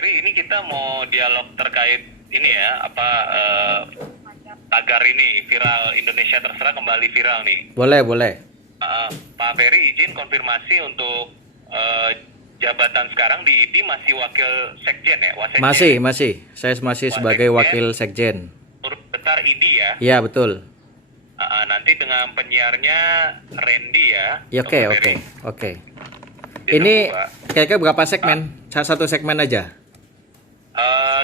Ferry, ini kita mau dialog terkait ini ya, tagar ini viral, Indonesia Terserah kembali viral nih. Boleh, boleh. Pak Ferry, izin konfirmasi untuk jabatan sekarang di IDI masih wakil sekjen ya? Masih. Saya masih sebagai wakil sekjen. Turut besar IDI ya? Iya, betul. Nanti dengan penyiarnya Randy ya? Oke. Ini kira-kira berapa segmen? Satu segmen aja.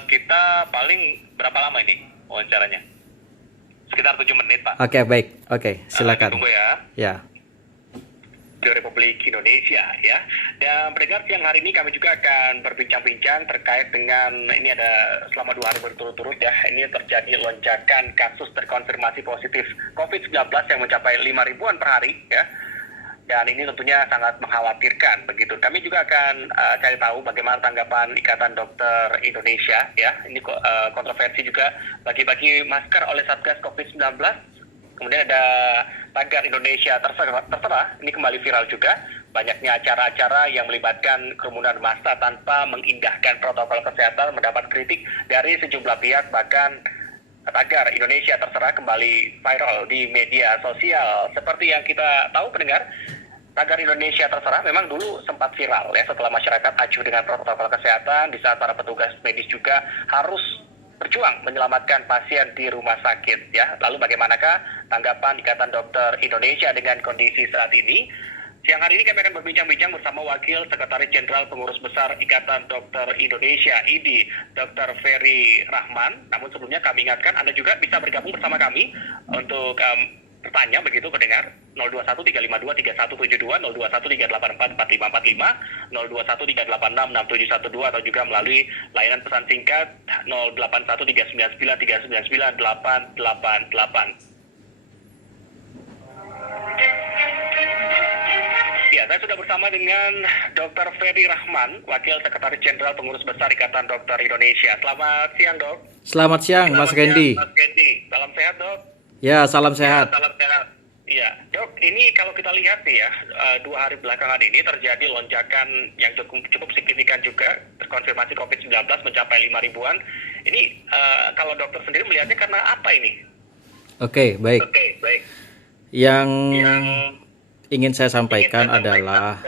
Kita paling berapa lama ini wawancaranya? Sekitar 7 menit, Pak. Oke, baik. Oke, silakan. Tunggu ya. Ya. Di Republik Indonesia ya. Dan pendengar, siang hari ini kami juga akan berbincang-bincang terkait dengan ini ada selama 2 hari berturut-turut ya. Ini terjadi lonjakan kasus terkonfirmasi positif COVID-19 yang mencapai 5 ribuan per hari ya. Dan ini tentunya sangat mengkhawatirkan begitu. Kami juga akan cari tahu bagaimana tanggapan Ikatan Dokter Indonesia ya. Ini kontroversi juga bagi-bagi masker oleh Satgas COVID-19. Kemudian ada tagar Indonesia terserah, ini kembali viral juga. Banyaknya acara-acara yang melibatkan kerumunan massa tanpa mengindahkan protokol kesehatan mendapat kritik dari sejumlah pihak, bahkan tagar Indonesia Terserah kembali viral di media sosial. Seperti yang kita tahu pendengar, tagar Indonesia Terserah memang dulu sempat viral ya setelah masyarakat acuh dengan protokol kesehatan di saat para petugas medis juga harus berjuang menyelamatkan pasien di rumah sakit ya. Lalu bagaimanakah tanggapan Ikatan Dokter Indonesia dengan kondisi saat ini? Siang hari ini kami akan berbincang-bincang bersama Wakil Sekretaris Jenderal Pengurus Besar Ikatan Dokter Indonesia IDI, Dr. Ferry Rahman. Namun sebelumnya kami ingatkan Anda juga bisa bergabung bersama kami untuk bertanya begitu pendengar. 0213523172, 0213844545, 0213866712 atau juga melalui layanan pesan singkat 081399399888. Ya, saya sudah bersama dengan Dr. Ferry Rahman, Wakil Sekretaris Jenderal Pengurus Besar Ikatan Dokter Indonesia. Selamat siang, Dok. Selamat siang, Mas Randy. Mas Randy. Salam sehat, Dok. Ya, salam sehat. Salam sehat. Iya, Dok, ini kalau kita lihat nih ya, 2 hari belakangan ini terjadi lonjakan yang cukup signifikan juga, terkonfirmasi COVID-19 mencapai 5 ribuan. Ini kalau dokter sendiri melihatnya karena apa ini? Oke, baik. Yang ingin saya sampaikan adalah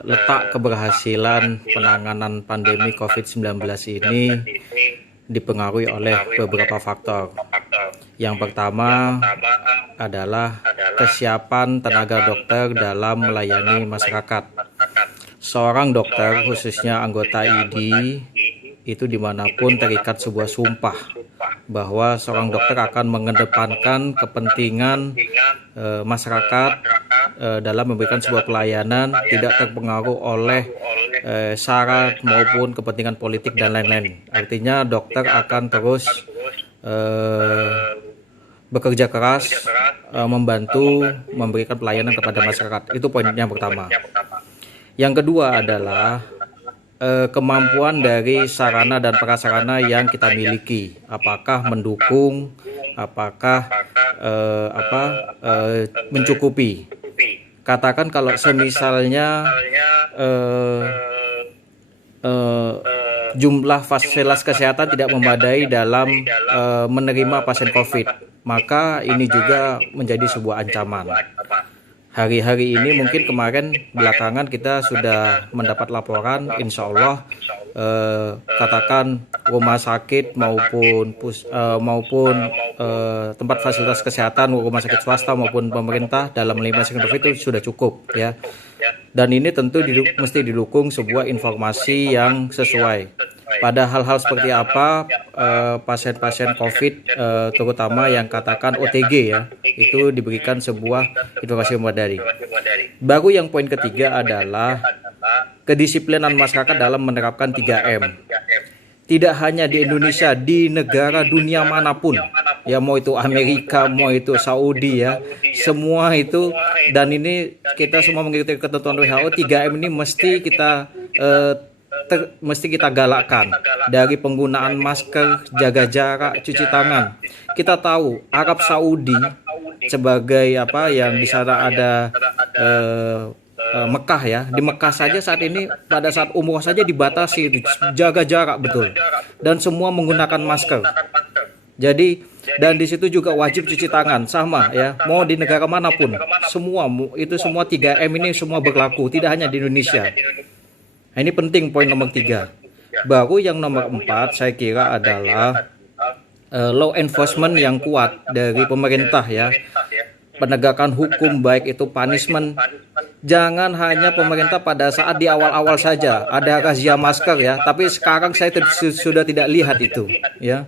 letak keberhasilan penanganan pandemi COVID-19 ini dipengaruhi oleh beberapa faktor. Yang pertama adalah kesiapan tenaga dokter dalam melayani masyarakat. Seorang dokter, khususnya anggota IDI, itu dimanapun terikat sebuah sumpah bahwa seorang dokter akan mengedepankan kepentingan masyarakat dalam memberikan sebuah pelayanan, tidak terpengaruh oleh syarat maupun kepentingan politik dan lain-lain. Artinya dokter akan terus bekerja keras, membantu memberikan pelayanan kepada masyarakat. Itu poin yang pertama. Yang kedua adalah kemampuan dari sarana dan prasarana yang kita miliki. Apakah mendukung, apakah mencukupi. Katakan kalau semisalnya jumlah fasilitas kesehatan tidak memadai dalam menerima pasien COVID, maka ini juga menjadi sebuah ancaman. Hari-hari ini mungkin kemarin belakangan kita sudah mendapat laporan, insya Allah katakan rumah sakit maupun tempat fasilitas kesehatan, rumah sakit swasta maupun pemerintah dalam menerima COVID itu sudah cukup ya. Dan ini tentu mesti didukung sebuah informasi yang sesuai. Pada hal-hal seperti apa pasien-pasien COVID terutama yang katakan OTG ya, itu diberikan sebuah informasi memadai. Baru yang poin ketiga adalah kedisiplinan masyarakat dalam menerapkan 3M. Tidak hanya di Indonesia, di negara dunia manapun, ya mau itu Amerika, mau itu Saudi ya, semua itu. Dan ini kita semua mengikuti ketentuan WHO, 3M ini mesti kita galakkan, dari penggunaan masker, jaga jarak, cuci tangan. Kita tahu Arab Saudi sebagai yang di sana ada Mekah ya. Di Mekah saja saat ini pada saat umroh saja dibatasi, jaga jarak betul. Dan semua menggunakan masker. Jadi dan di situ juga wajib cuci tangan sama ya. Mau di negara manapun, semua 3M ini semua berlaku, tidak hanya di Indonesia. Nah, ini penting poin nomor 3. Baru yang nomor 4 saya kira adalah law enforcement yang kuat dari pemerintah ya. Penegakan hukum baik itu punishment. Jangan hanya pemerintah pada saat di awal-awal saja ada razia masker ya, tapi sekarang saya sudah tidak lihat itu ya.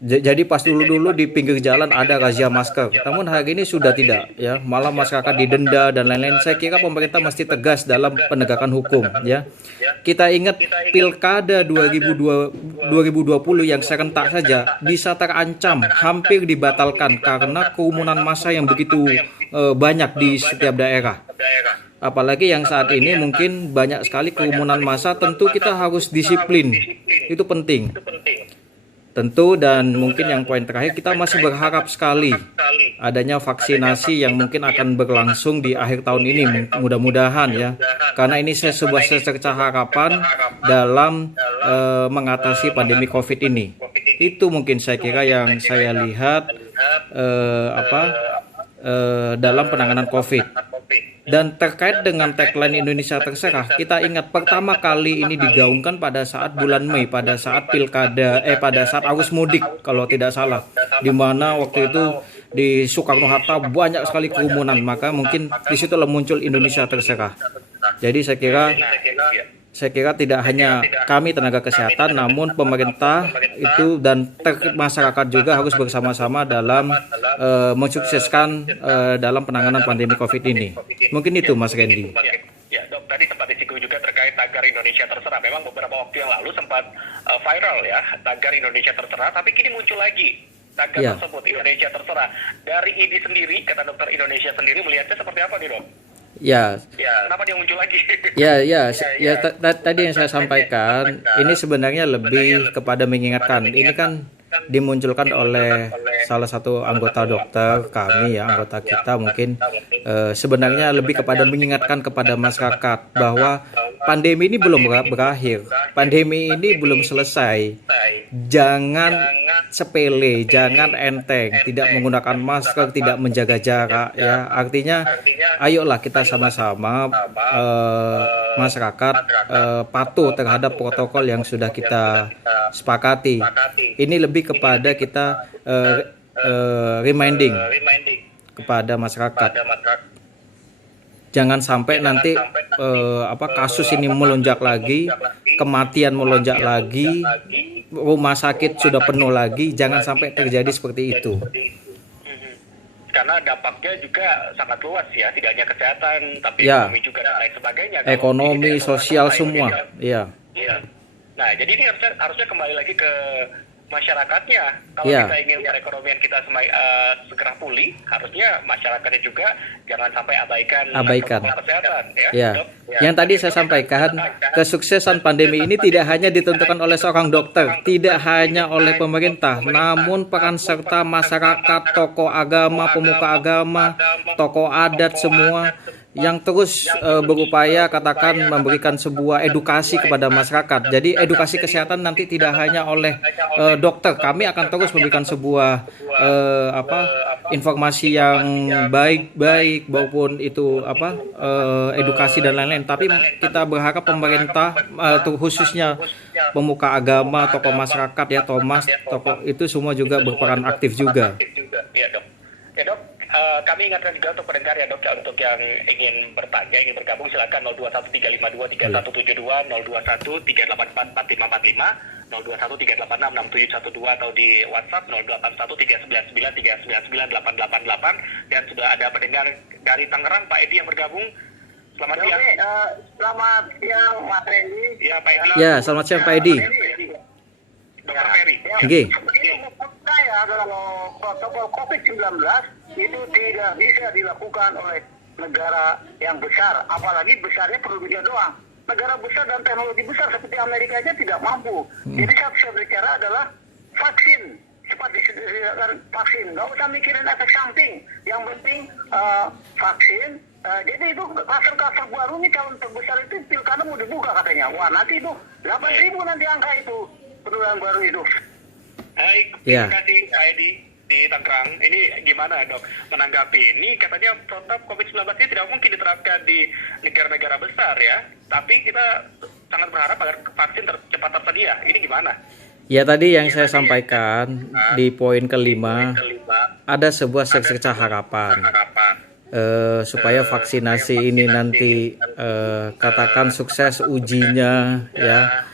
Jadi pas dulu di pinggir jalan ada razia masker, namun hari ini sudah tidak ya, malah masyarakat didenda dan lain-lain. Saya kira pemerintah mesti tegas dalam penegakan hukum ya. Kita ingat Pilkada 2020 yang serentak saja bisa terancam hampir dibatalkan karena kerumunan massa yang begitu banyak di setiap daerah. Apalagi yang saat ini mungkin banyak sekali kerumunan massa, tentu kita harus disiplin. Itu penting. Tentu, dan mungkin yang poin terakhir, kita masih berharap sekali adanya vaksinasi yang mungkin akan berlangsung di akhir tahun ini, mudah-mudahan ya, karena ini sebuah secercah harapan dalam mengatasi pandemi COVID ini. Itu mungkin saya kira yang saya lihat dalam penanganan COVID. Dan terkait dengan tagline Indonesia Terserah, kita ingat pertama kali ini digaungkan pada saat bulan Mei, pada saat pada saat arus mudik kalau tidak salah, di mana waktu itu di Soekarno-Hatta banyak sekali kerumunan, maka mungkin disitulah muncul Indonesia Terserah. Jadi saya kira tidak hanya kami tenaga kesehatan, namun pemerintah itu dan masyarakat juga harus bersama-sama dalam mensukseskan dalam penanganan pandemi COVID ini. Mungkin itu Mas Randy. Ya dok, tadi sempat disinggung juga terkait tagar Indonesia Terserah. Memang beberapa waktu yang lalu sempat viral ya tagar Indonesia Terserah, tapi kini muncul lagi tagar tersebut Indonesia Terserah. Dari ID sendiri, kata dokter Indonesia sendiri melihatnya seperti apa nih dok? Ya, kenapa dia muncul lagi? Tadi yang saya sampaikan, ini sebenarnya lebih kepada mengingatkan. Ini kan dimunculkan oleh salah satu anggota dokter kami ya, anggota kita mungkin sebenarnya lebih kepada mengingatkan kepada masyarakat bahwa pandemi ini belum berakhir, pandemi ini belum selesai. Jangan sepele, jangan enteng, tidak menggunakan masker, tidak menjaga jarak ya. Artinya ayolah kita sama-sama masyarakat patuh terhadap protokol yang sudah kita sepakati. Ini lebih kepada kita reminding kepada masyarakat. Jangan sampai nanti kasus ini melonjak lagi, kematian melonjak lagi, rumah sakit sudah penuh lagi. Jangan sampai terjadi seperti itu. Karena dampaknya juga sangat luas ya, tidak hanya kesehatan, tapi ekonomi juga dan lain sebagainya. Ekonomi, sosial semua. Iya. Nah, jadi ini harusnya kembali lagi ke masyarakatnya. Kalau kita ingin perekonomian kita segera pulih, harusnya masyarakatnya juga jangan sampai abaikan kesehatan. Yang tadi saya sampaikan, kesuksesan pandemi ini tidak hanya ditentukan oleh seorang dokter, tidak hanya oleh pemerintah, namun peran serta masyarakat, tokoh agama, pemuka agama, tokoh adat semua yang terus berupaya katakan memberikan sebuah edukasi kepada masyarakat. Jadi edukasi kesehatan nanti tidak hanya oleh dokter, kami akan terus memberikan sebuah informasi yang baik maupun itu edukasi dan lain-lain. Tapi kita berharap pemerintah khususnya pemuka agama, tokoh masyarakat ya, tokoh itu semua juga berperan aktif juga. Ya dok, kami ingatkan juga untuk pendengar ya dok, untuk yang ingin bertanya, ingin bergabung silakan 0213523172, 0213844545, 0213866712 atau di WhatsApp 081399399888. Dan sudah ada pendengar dari Tangerang, Pak Edi yang bergabung. Selamat siang. Selamat siang Mas Randy. Ya Pak Edi. Ya, selamat siang Pak Edi. Dr. Ferry. Oke. Saya kalau protokol COVID-19 itu tidak bisa dilakukan oleh negara yang besar, apalagi besarnya produksinya doang. Negara besar dan teknologi besar seperti Amerika aja tidak mampu. Jadi saya bicara adalah vaksin, cepat disediakan vaksin. Nggak usah mikirin efek samping. Yang penting vaksin Jadi itu kluster baru nih calon terbesar itu pilkada mau dibuka katanya. Wah nanti itu 8.000 nanti angka itu penularan baru itu. Baik, Ya. terima kasih Kak Edi di Tangerang. Ini gimana dok menanggapi ini? Katanya protap COVID-19 ini tidak mungkin diterapkan di negara-negara besar ya. Tapi kita sangat berharap agar vaksin cepat tersedia. Ini gimana? Ya tadi yang saya sampaikan di poin kelima, ada sebuah secercah harapan supaya vaksinasi ini nanti katakan sukses ujinya ya,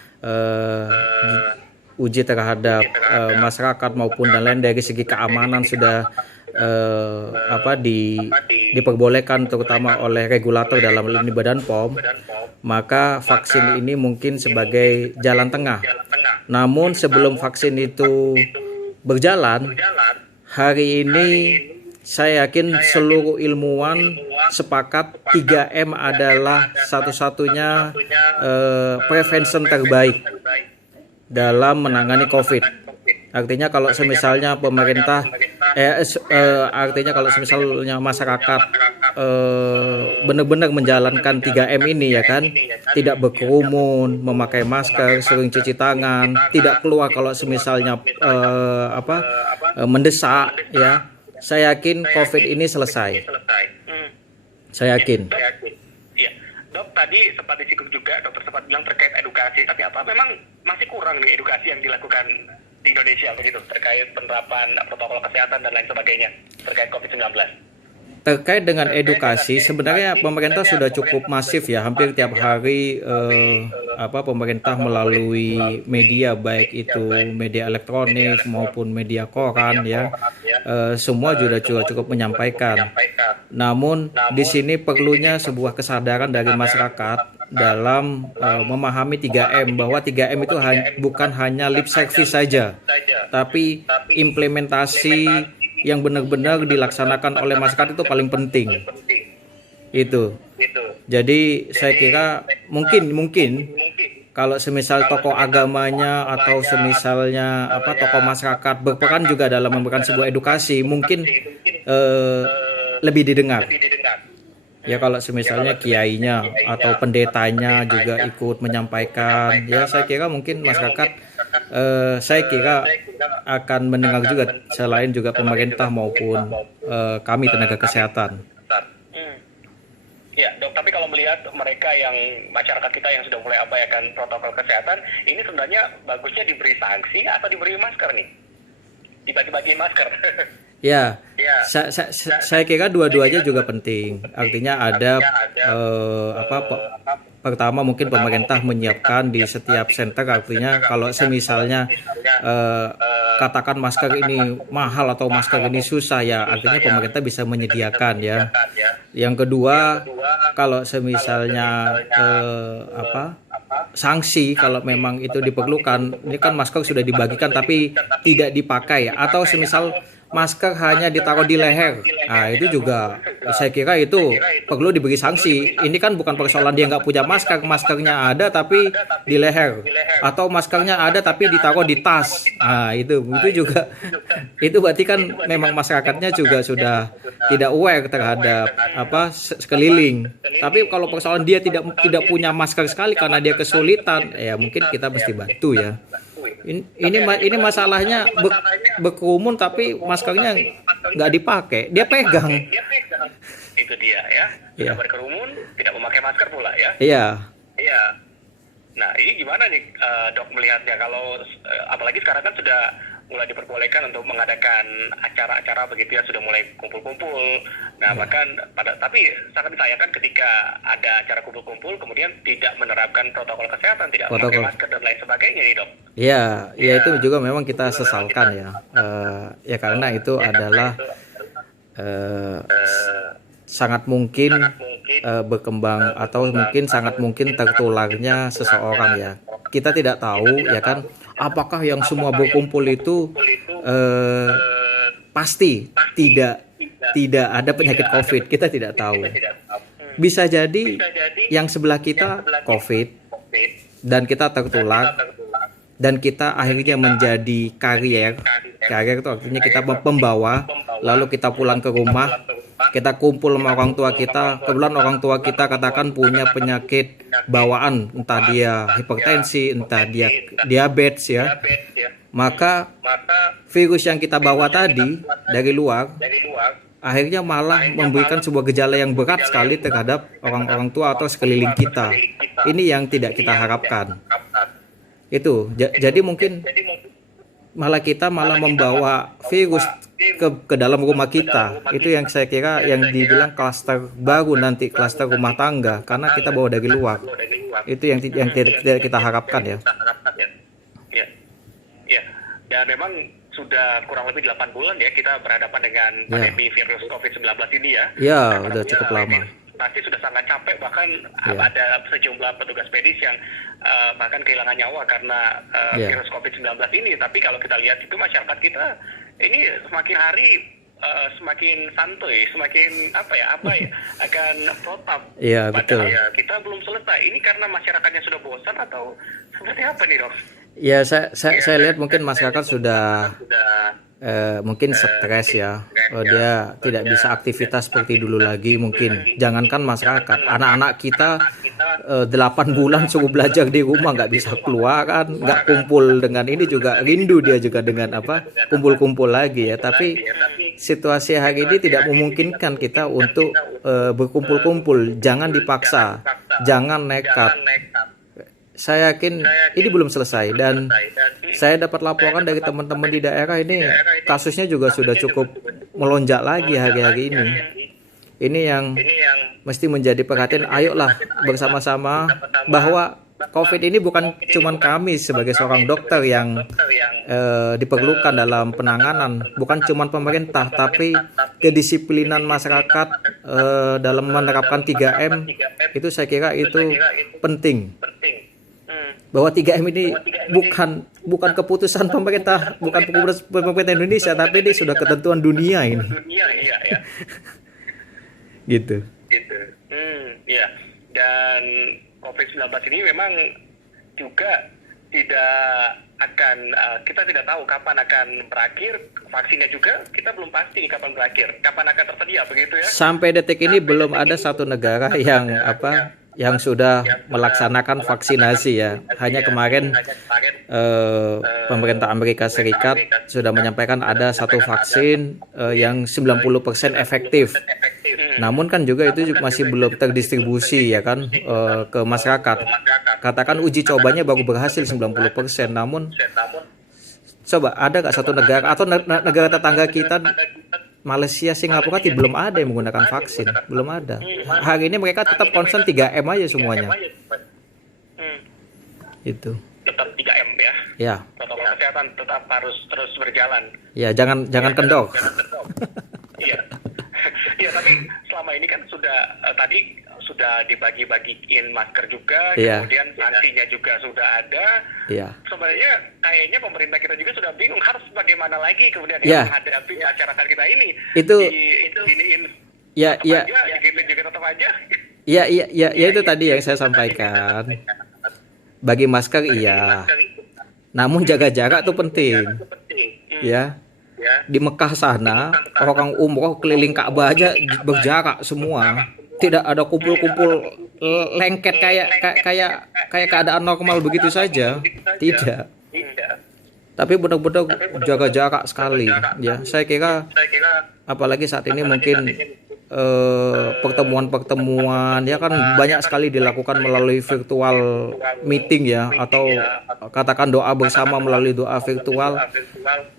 uji terhadap masyarakat maupun dan lain dari segi keamanan sudah diperbolehkan terutama oleh regulator dalam hal ini Badan POM, maka vaksin ini mungkin sebagai jalan tengah. Namun sebelum vaksin itu berjalan, hari ini saya yakin seluruh ilmuwan sepakat 3M adalah satu-satunya prevention terbaik dalam menangani COVID. Artinya kalau semisalnya pemerintah, artinya kalau semisalnya masyarakat benar-benar menjalankan 3M ini ya kan, tidak berkerumun, memakai masker, sering cuci tangan, tidak keluar kalau semisalnya mendesak ya. Saya yakin COVID ini selesai. Saya yakin. Iya, dok tadi sempat disinggung juga, dokter sempat bilang terkait edukasi. Tapi apa memang masih kurang nih edukasi yang dilakukan di Indonesia begitu terkait penerapan protokol kesehatan dan lain sebagainya terkait COVID-19? Terkait dengan edukasi, sebenarnya pemerintah sudah cukup masif ya, hampir tiap hari pemerintah melalui media, baik itu media elektronik maupun media koran ya, semua juga cukup menyampaikan. Namun di sini perlunya sebuah kesadaran dari masyarakat dalam memahami 3M, bahwa 3M itu bukan hanya lip service saja, tapi implementasi yang benar-benar dilaksanakan oleh masyarakat itu paling penting. Itu. Jadi saya kira mungkin kalau semisal tokoh agamanya atau semisalnya tokoh masyarakat berperan juga dalam memberikan sebuah edukasi, mungkin lebih didengar. Ya kalau semisalnya kiainya atau pendetanya juga ikut menyampaikan, ya saya kira mungkin masyarakat akan mendengar juga, selain juga pemerintah maupun kami tenaga kesehatan. Ya dok, tapi kalau melihat mereka yang masyarakat kita yang sudah mulai abaikan protokol kesehatan, ini sebenarnya bagusnya diberi sanksi atau diberi masker nih? Dibagi-bagi masker. Ya, saya kira dua-duanya juga penting. Artinya ada pertama mungkin pemerintah menyiapkan di setiap center, artinya kalau semisalnya katakan masker ini mahal atau masker ini susah ya, artinya pemerintah bisa menyediakan ya. Yang kedua, kalau semisalnya sanksi kalau memang itu diperlukan, ini kan masker sudah dibagikan tapi tidak dipakai, atau semisal masker hanya ditaruh di leher, nah itu juga saya kira itu perlu diberi sanksi. Ini kan bukan persoalan dia nggak punya masker, maskernya ada tapi di leher, atau maskernya ada tapi ditaruh di tas, nah itu juga, itu berarti kan memang masyarakatnya juga sudah tidak aware terhadap sekeliling. Tapi kalau persoalan dia tidak punya masker sekali karena dia kesulitan, ya mungkin kita mesti bantu ya. Ini masalahnya berkerumun tapi maskernya nggak dipakai, dia pegang. Itu dia ya. Tidak berkerumun, tidak memakai masker pula ya. Iya. Nah ini gimana nih dok melihatnya, kalau apalagi sekarang kan sudah mulai diperbolehkan untuk mengadakan acara-acara begitu ya, sudah mulai kumpul-kumpul. Nah bahkan tapi sangat disayangkan ketika ada acara kumpul-kumpul kemudian tidak menerapkan protokol kesehatan, tidak memakai masker dan lain sebagainya nih dok. Ya itu juga memang kita sesalkan ya. Ya karena itu adalah sangat mungkin berkembang atau mungkin sangat mungkin tertularnya seseorang ya. Kita tidak tahu ya kan, apakah yang semua berkumpul itu pasti tidak ada penyakit COVID, kita tidak tahu. Bisa jadi yang sebelah kita COVID dan kita tertular dan kita akhirnya menjadi karier itu artinya kita pembawa, lalu kita pulang ke rumah, kita kumpul sama orang tua kita, kebetulan orang tua kita katakan punya penyakit bawaan, entah dia hipertensi, entah dia diabetes ya, maka virus yang kita bawa tadi dari luar akhirnya malah memberikan sebuah gejala yang berat sekali terhadap orang-orang tua atau sekeliling kita. Ini yang tidak kita harapkan. Itu jadi mungkin malah kita membawa virus ke dalam rumah kita. Itu yang saya kira yang dibilang klaster baru nanti, klaster rumah tangga, karena kita bawa dari luar. Itu yang tidak kita harapkan ya. Ya, dan memang sudah kurang lebih 8 bulan ya kita berhadapan dengan pandemi virus COVID-19 ini ya. Ya, udah cukup lama. Pasti sudah sangat capek, bahkan ada sejumlah petugas medis yang bahkan kehilangan nyawa karena virus COVID-19 ini. Tapi kalau kita lihat itu masyarakat kita ini semakin hari semakin santuy, semakin akan protap. Iya, betul. Kita belum selesai. Ini karena masyarakatnya sudah bosan atau seperti apa nih, Dok? Ya, saya lihat mungkin masyarakat sudah mungkin stres ya. Dia tidak bisa aktivitas seperti dulu lagi mungkin. Jangankan masyarakat, anak-anak kita 8 bulan suruh belajar di rumah, nggak bisa keluar kan, nggak kumpul dengan ini juga rindu dia juga dengan kumpul-kumpul lagi ya. Tapi situasi hari ini tidak memungkinkan kita untuk berkumpul-kumpul. Jangan dipaksa, jangan nekat. Saya yakin ini belum selesai, dan saya dapat laporan dari teman-teman di daerah ini kasusnya juga sudah cukup melonjak lagi hari-hari ini. Ini yang mesti menjadi perhatian. Ayolah bersama-sama, bahwa COVID ini bukan cuma kami sebagai seorang dokter yang diperlukan dalam penanganan, bukan cuma pemerintah, tapi kedisiplinan masyarakat dalam menerapkan 3M itu saya kira itu penting. Bahwa 3M ini bukan keputusan pemerintah, bukan pemerintah Indonesia, tapi ini sudah ketentuan dunia ini. Gitu. Ya. Dan COVID-19 ini memang juga tidak akan, kita tidak tahu kapan akan berakhir. Vaksinnya juga kita belum pasti kapan berakhir, kapan akan tersedia, begitu ya. Sampai detik ini belum ada satu negara yang sudah melaksanakan vaksinasi ya. Hanya kemarin pemerintah Amerika Serikat sudah menyampaikan ada satu vaksin yang 90% efektif. Namun kan juga itu masih belum terdistribusi ya kan ke masyarakat. Katakan uji cobanya baru berhasil 90%. Namun coba ada nggak satu negara atau negara tetangga kita, Malaysia, Singapura, belum ada yang menggunakan vaksin, belum ada. Hari ini mereka tetap concern 3M aja semuanya. Itu. Tetap 3M ya. Ya. Protokol kesehatan tetap harus terus berjalan. Ya, jangan kendor. Iya. Iya, tapi selama ini kan tadi sudah dibagi-bagiin masker juga, kemudian sanksinya juga sudah ada. Iya. Sebenarnya kayaknya pemerintah kita juga sudah bingung harus bagaimana lagi kemudian menghadapi masyarakat kita ini. Itu ya gitu juga tetap aja. Ya itu tadi yang saya sampaikan. Bagi masker iya. Namun jaga jarak itu penting. Ya. Di Mekah sana orang umroh keliling Ka'bah aja berjarak semua. Tidak ada kumpul-kumpul lengket kayak keadaan normal begitu saja. Tidak. Tapi benar-benar jaga jarak sekali ya. Saya kira apalagi saat ini mungkin pertemuan-pertemuan ya kan banyak sekali dilakukan melalui virtual meeting ya, atau katakan doa bersama melalui doa virtual.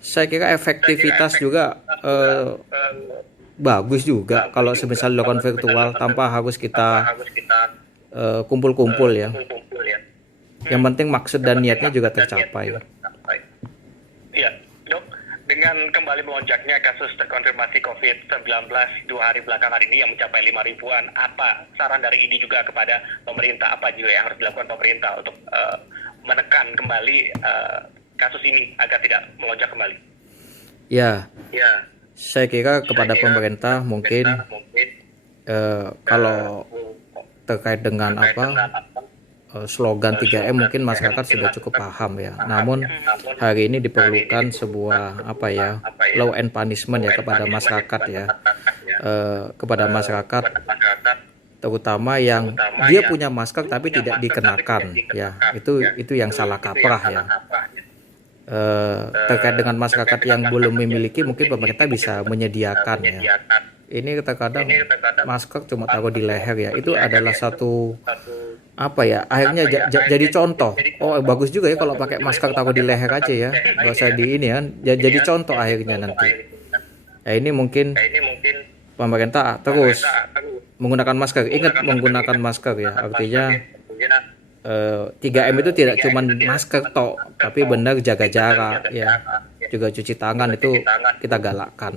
Saya kira efektivitas juga bagus juga kalau semisal dilakukan virtual tanpa harus kita kumpul-kumpul ya. Yang penting maksud dan niatnya juga tercapai. Iya, Dok. Dengan kembali melonjaknya kasus terkonfirmasi COVID-19 2 hari belakangan ini yang mencapai 5 ribuan, apa saran dari IDI juga kepada pemerintah, apa juga yang harus dilakukan pemerintah untuk menekan kembali kasus ini agar tidak melonjak kembali? Ya. Saya kira kepada pemerintah mungkin kalau terkait dengan slogan 3M mungkin masyarakat sudah cukup paham ya. Namun hari ini diperlukan sebuah law and punishment ya kepada masyarakat ya. kepada masyarakat, terutama yang dia punya masker tapi tidak dikenakan, ya itu yang salah kaprah ya. Terkait dengan masyarakat yang belum memiliki, mungkin pemerintah bisa menyediakan ya. Ini terkadang masker cuma taruh di leher ya, itu adalah satu apa ya, akhirnya jadi contoh. Oh bagus juga ya kalau pakai masker taruh di leher aja ya, nggak usah di ini kan, jadi contoh akhirnya nanti. Ya ini mungkin pemerintah terus menggunakan masker. Ingat menggunakan masker ya, artinya 3M itu tidak cuma masker tok, tapi benar jaga jarak ya, juga cuci tangan itu kita galakkan.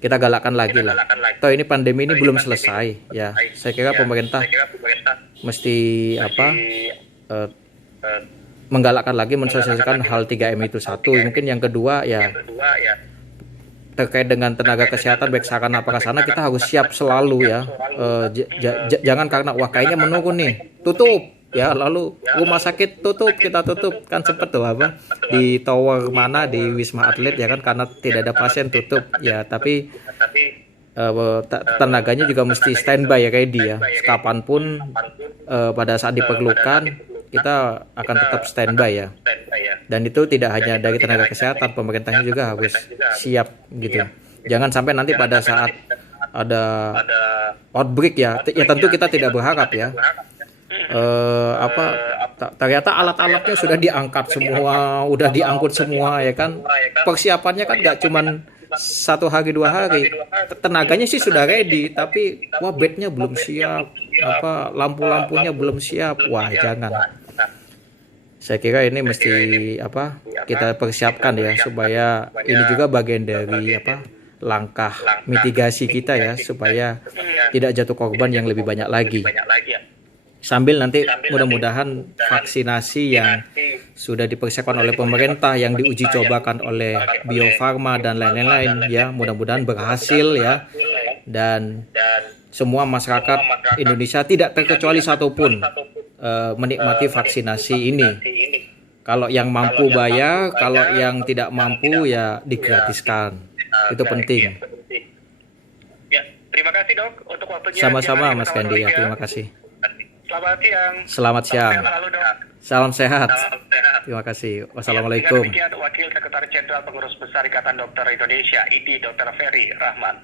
Kita galakkan lagi lah. Toh ini pandemi ini belum selesai ya. Saya kira pemerintah mesti menggalakkan lagi, mensosialisasikan hal 3M itu satu. Mungkin yang kedua ya terkait dengan tenaga kesehatan baik sarana prasarana, kita harus siap selalu ya. Jangan karena wah kayaknya menurun nih, tutup ya, lalu rumah sakit tutup, kita tutup. Kan sempet tuh di tower mana di Wisma Atlet ya kan, karena tidak ada pasien tutup ya, tapi tenaganya juga mesti standby ya kayak dia. Kapanpun pada saat diperlukan kita akan tetap standby ya. Dan itu tidak hanya dari tenaga kesehatan, pemerintahnya juga harus siap gitu. Jangan sampai nanti pada saat ada outbreak ya tentu kita tidak berharap ya. Ternyata alat-alatnya sudah diangkat semua, udah diangkut semua ya kan. Persiapannya kan nggak cuman 1 hari 2 hari, tenaganya sih sudah ready, tapi wah bednya belum siap, lampu-lampunya belum siap, wah jangan. Saya kira ini mesti kita persiapkan ya, supaya ini juga bagian dari langkah mitigasi kita ya, supaya tidak jatuh korban yang lebih banyak lagi. Sambil nanti mudah-mudahan vaksinasi yang sudah dipersiapkan oleh pemerintah, yang diuji cobakan oleh Bio Farma dan lain-lain ya, mudah-mudahan berhasil ya, dan semua masyarakat Indonesia tidak terkecuali satupun menikmati vaksinasi ini. Kalau yang mampu bayar, kalau yang tidak mampu ya digratiskan. Itu penting. Ya, terima kasih Dok untuk waktunya. Sama-sama Mas Gandhi ya, terima kasih. Selamat siang. Selamat siang. Salam sehat. Terima kasih. Wassalamualaikum. Demikian Wakil Sekretaris Jenderal Pengurus Besar Ikatan Dokter Indonesia, IDI Dr. Ferry Rahman.